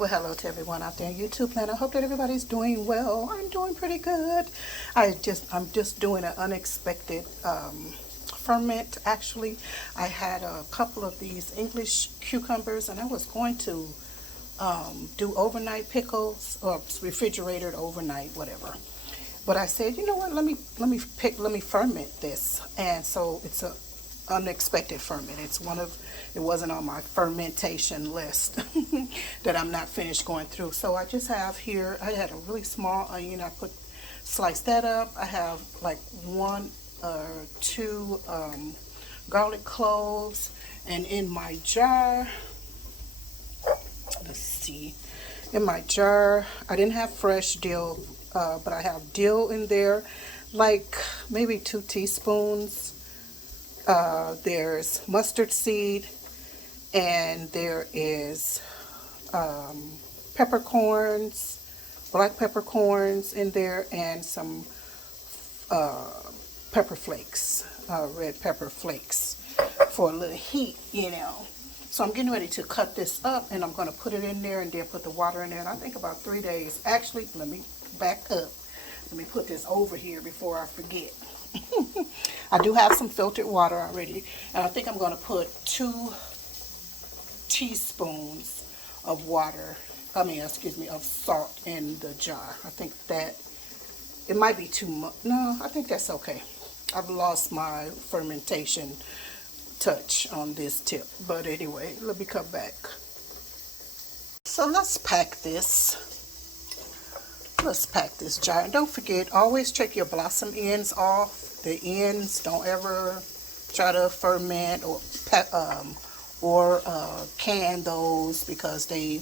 Well, hello to everyone out there in YouTube land. I hope that everybody's doing well. I'm doing pretty good. I'm just doing an unexpected ferment. Actually, I had a couple of these English cucumbers, and I was going to do overnight pickles or refrigerated overnight, whatever. But I said, you know what? Let me ferment this, and so it's a unexpected ferment. It wasn't on my fermentation list that I'm not finished going through. So I just have here, I had a really small onion. Slice that up. I have like one or two garlic cloves. And in my jar, let's see, in my jar, I didn't have fresh dill, but I have dill in there, like maybe 2 teaspoons. There's mustard seed, and there is peppercorns, black peppercorns in there, and some pepper flakes, red pepper flakes for a little heat, you know. So I'm getting ready to cut this up, and I'm going to put it in there and then put the water in there. And I think about 3 days. Actually, let me back up. Let me put this over here before I forget. I do have some filtered water already, and I think I'm going to put 2 teaspoons of of salt in the jar. I think that it might be too much. No, I think that's okay. I've lost my fermentation touch on this tip. But anyway, let me come back. So let's pack this. Let's pack this jar. And don't forget, always check your blossom ends off. The ends, don't ever try to ferment or can those, because they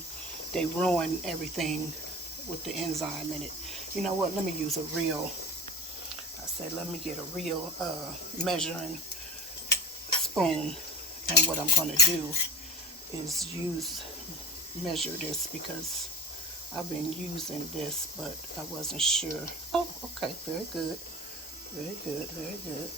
ruin everything with the enzyme in it. You know what? Let me use a real. I said, let me get a real measuring spoon. And what I'm going to do is measure this, because I've been using this, but I wasn't sure. Oh, okay, very good, very good, very good.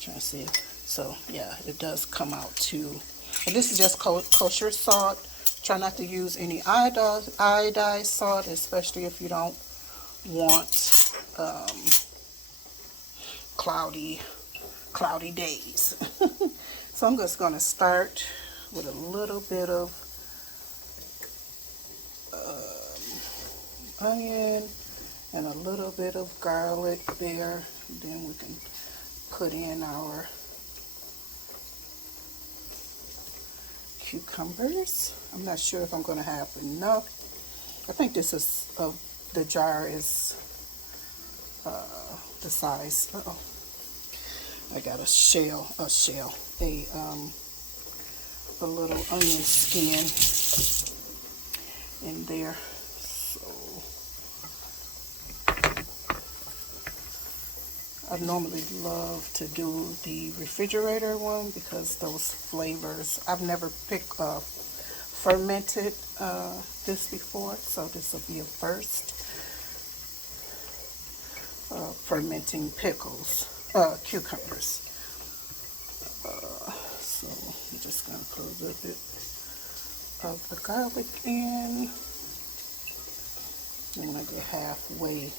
Trying to see. So yeah, it does come out to. And this is just kosher salt. Try not to use any iodized salt, especially if you don't want cloudy days. So I'm just going to start with a little bit of onion and a little bit of garlic there. Then we can put in our cucumbers. I'm not sure if I'm going to have enough. I think this is the jar is the size. I got a little onion skin in there. So I normally love to do the refrigerator one, because those flavors, I've never fermented this before, so this will be a first. Fermenting cucumbers. So I'm just going to put a little bit of the garlic in. And when I get halfway,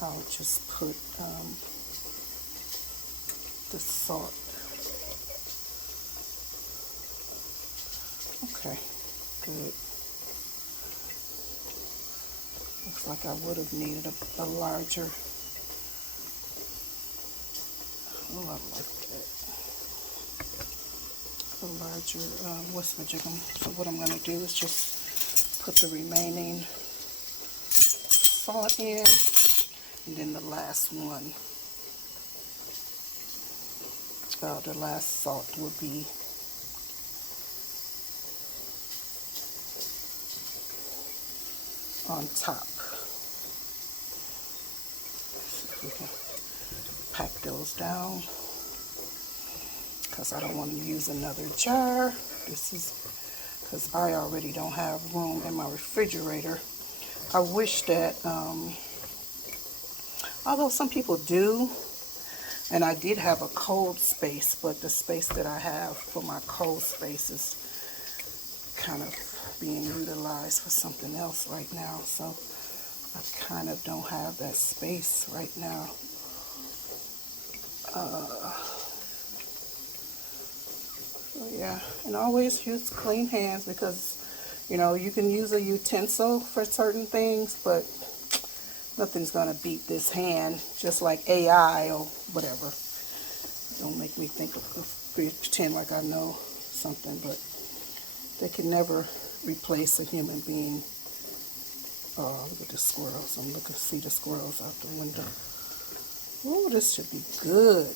I'll just put the salt. Okay, good. Looks like I would have needed a larger. Oh, I like that. A larger what's my jiggle? So what I'm going to do is just put the remaining salt in, and then the last one. The last salt will be on top. See if we can pack those down, because I don't want to use another jar. This is because I already don't have room in my refrigerator. I wish that, although some people do, and I did have a cold space, but the space that I have for my cold space is kind of being utilized for something else right now, so I kind of don't have that space right now. So yeah, and always use clean hands, because you know you can use a utensil for certain things, but nothing's gonna beat this hand, just like AI or whatever. Don't make me pretend like I know something, but they can never replace a human being. Oh, look at the squirrels. I'm looking to see the squirrels out the window. Oh, this should be good.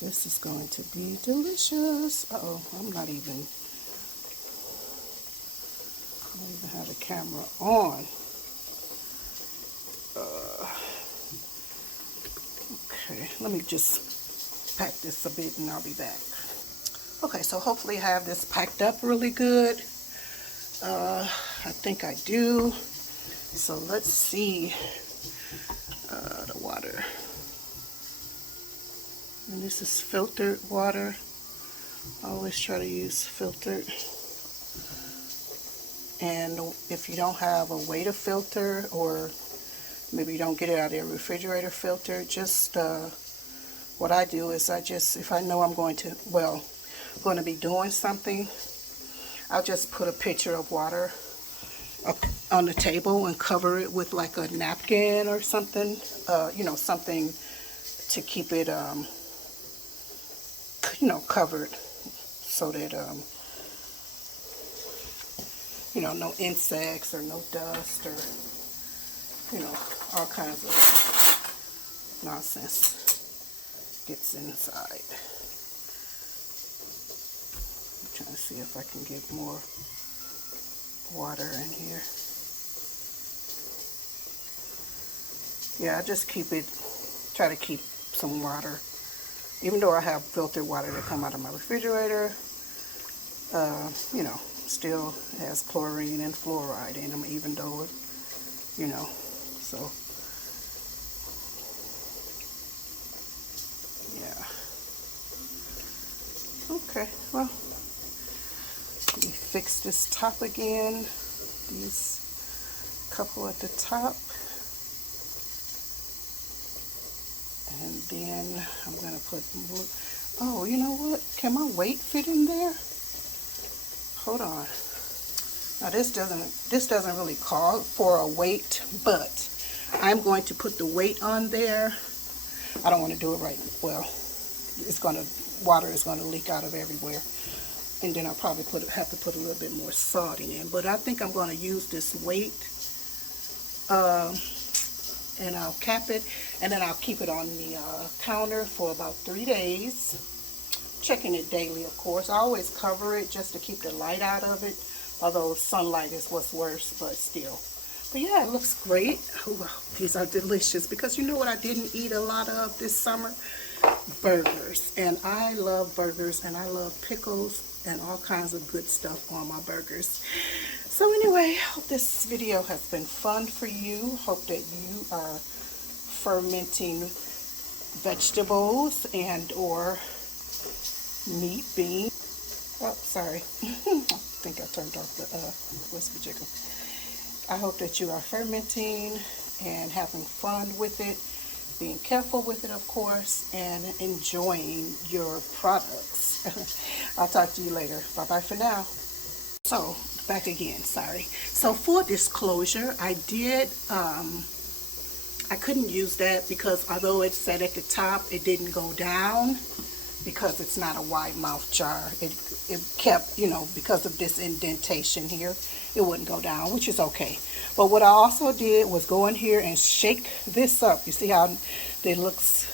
This is going to be delicious. Uh-oh, I don't even have the camera on. Okay, let me just pack this a bit and I'll be back. Okay, so hopefully I have this packed up really good. I think I do. So let's see the water. And this is filtered water. I always try to use filtered. And if you don't have a way to filter, or maybe you don't get it out of your refrigerator filter, just what I do is if I know I'm going to be doing something, I'll just put a pitcher of water up on the table and cover it with like a napkin or something, something to keep it, covered, so that, no insects or no dust or, all kinds of nonsense gets inside. I'm trying to see if I can get more water in here. Yeah, I just try to keep some water. Even though I have filtered water that come out of my refrigerator, still has chlorine and fluoride in them, even though, so, yeah. Okay, well, let me fix this top again. These couple at the top. And then I'm going to put, oh, you know what? Can my weight fit in there? Hold on. Now this doesn't really call for a weight, but I'm going to put the weight on there. I don't want to do it right. Well, water is going to leak out of everywhere. And then I'll probably have to put a little bit more salt in. But I think I'm going to use this weight. And I'll cap it, and then I'll keep it on the counter for about 3 days. Checking it daily, of course. I always cover it just to keep the light out of it, although sunlight is what's worse, but still. But yeah, it looks great. Oh, these are delicious, because you know what I didn't eat a lot of this summer? Burgers. And I love burgers, and I love pickles and all kinds of good stuff on my burgers. So anyway, hope this video has been fun for you. Hope that you are fermenting vegetables and or meat, beans. Oh, sorry. I think I turned off the whiskey chicken. I hope that you are fermenting and having fun with it, being careful with it, of course, and enjoying your products. I'll talk to you later. Bye-bye for now. So, back again, sorry. So, for disclosure, I couldn't use that because although it said at the top, it didn't go down because it's not a wide mouth jar. It kept, because of this indentation here, it wouldn't go down, which is okay. But what I also did was go in here and shake this up. You see how it looks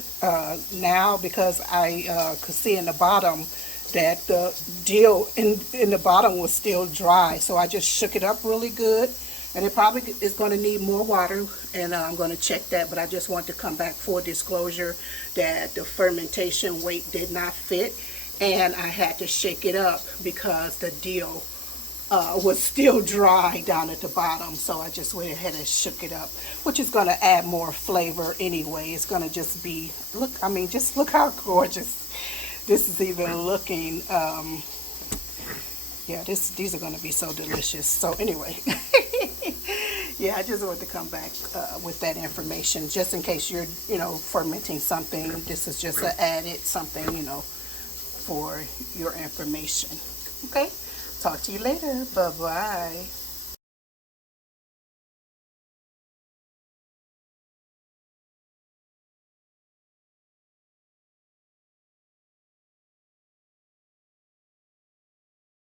now, because I could see in the bottom that the deal in the bottom was still dry. So I just shook it up really good, and it probably is going to need more water, and I'm going to check that. But I just want to come back for disclosure that the fermentation weight did not fit, and I had to shake it up because the deal was still dry down at the bottom. So I just went ahead and shook it up, which is going to add more flavor anyway. It's going to just be, just look how gorgeous this is even looking. Yeah, these are going to be so delicious. So anyway, yeah, I just wanted to come back with that information just in case you're, fermenting something. This is just an added something, for your information. Okay, talk to you later. Bye bye.